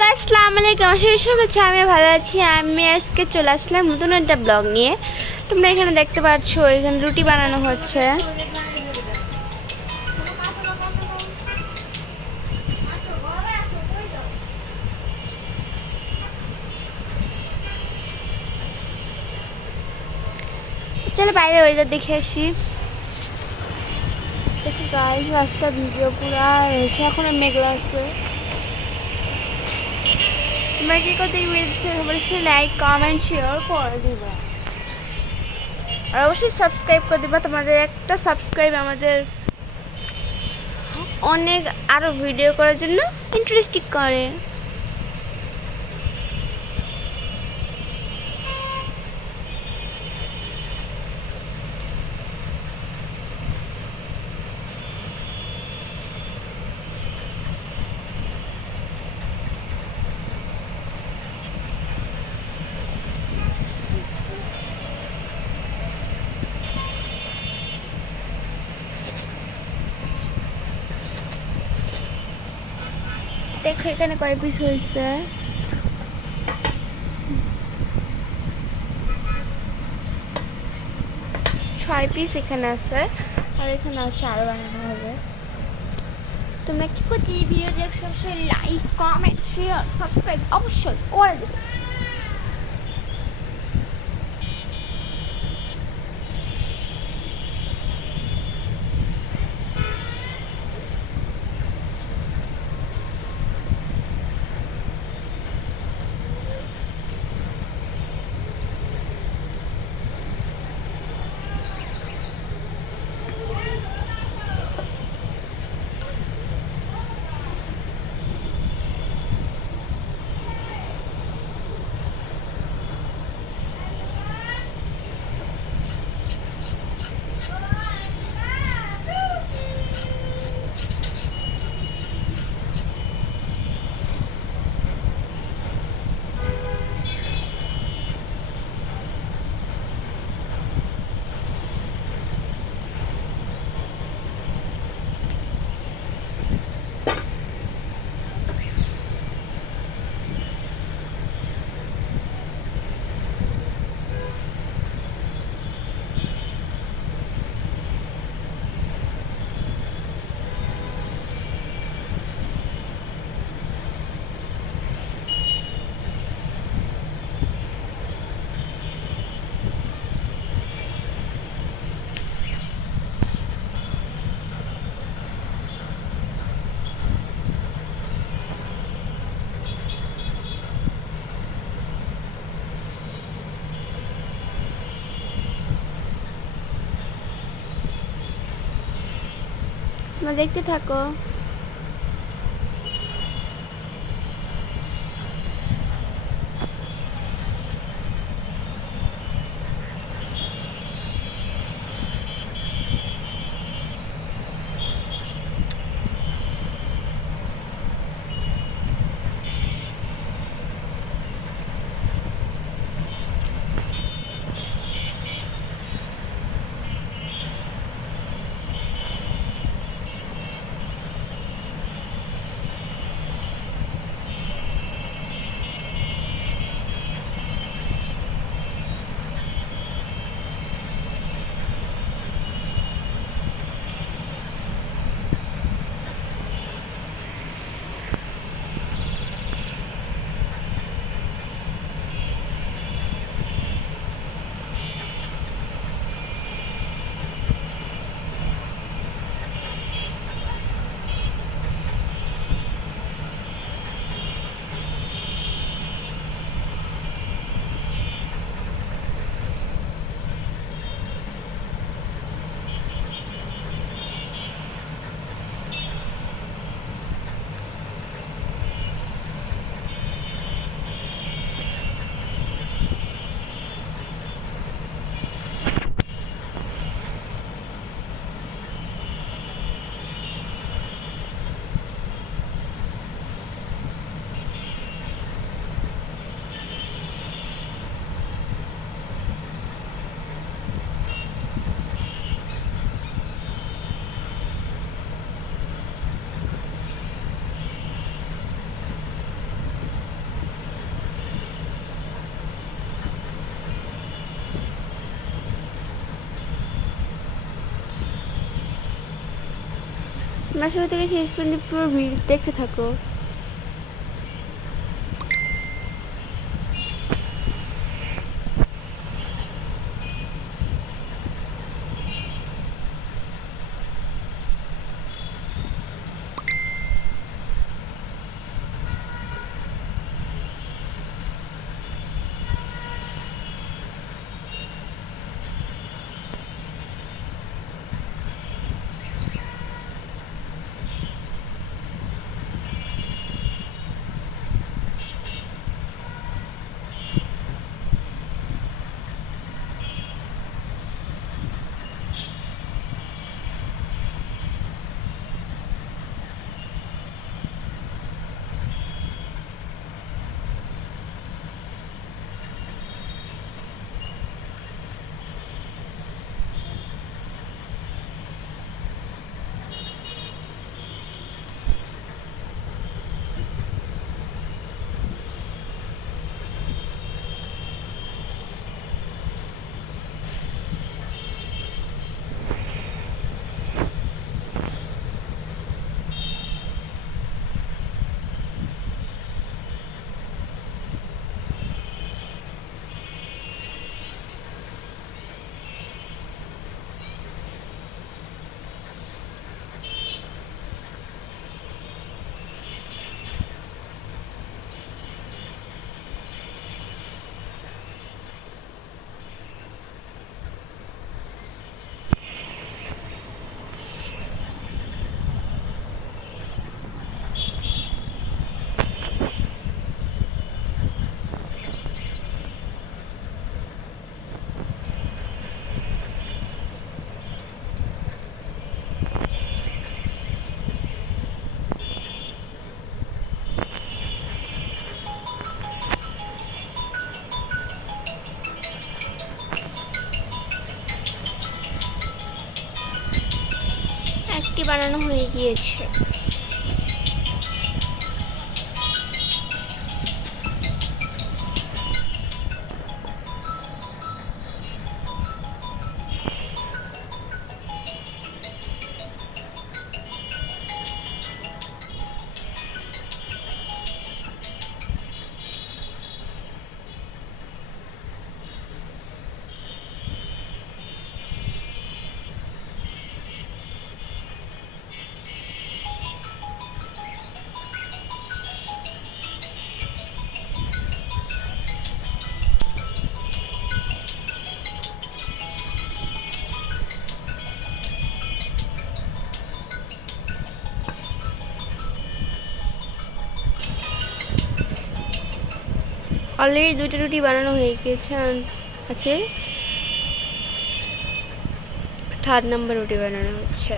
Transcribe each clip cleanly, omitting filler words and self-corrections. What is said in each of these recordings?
গাইস, আসসালামু আলাইকুম। আশা করি সবাই আছো, আমি ভালো আছি। আমি আজকে চলে আসলাম নতুন একটা ব্লগ নিয়ে। তোমরা এখানে দেখতে পাচ্ছ, এখানে রুটি বানানো হচ্ছে। চলো বাইরে ওয়েদার দেখে আসি। দেখো গাইস, রাস্তা ভিডিও পুরা রয়েছে, এখন মেঘলা আছে। তোমরা কি করতে অবশ্যই লাইক কমেন্ট শেয়ার করে দিবা, আর অবশ্যই সাবস্ক্রাইব করে দিবা। তোমাদের একটা সাবস্ক্রাইব আমাদের অনেক আরো ভিডিও করার জন্য ইন্টারেস্টিং করে। দেখো এখানে কয় পিস হয়েছে। 6 পিস এখানে আছে, আর এখানে আছে আরো বানানো হবে। তোমরা কি করতে এই ভিডিও দেখছো? অবশ্যই লাইক কমেন্ট শেয়ার সাবস্ক্রাইব অবশ্যই করে দেবে। তোমরা দেখতে থাকো। আমার শুরু থেকে শেষ পর্যন্ত পুরো ভিডিও দেখতে থাকো। একটি বানানো হয়ে গিয়েছে। অলরেডি দুইটা রুটি বানানো হয়ে গিয়েছে, আছে থার্ড নাম্বার রুটি বানানো হচ্ছে।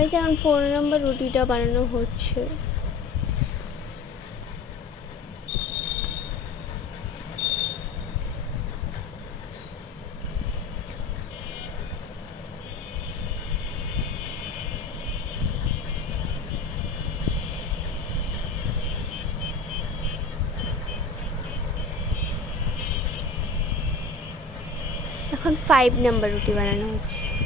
এই যে এখন 4 নম্বর রুটিটা বানানো হচ্ছে। এখন 5 নম্বর রুটি বানানো হচ্ছে।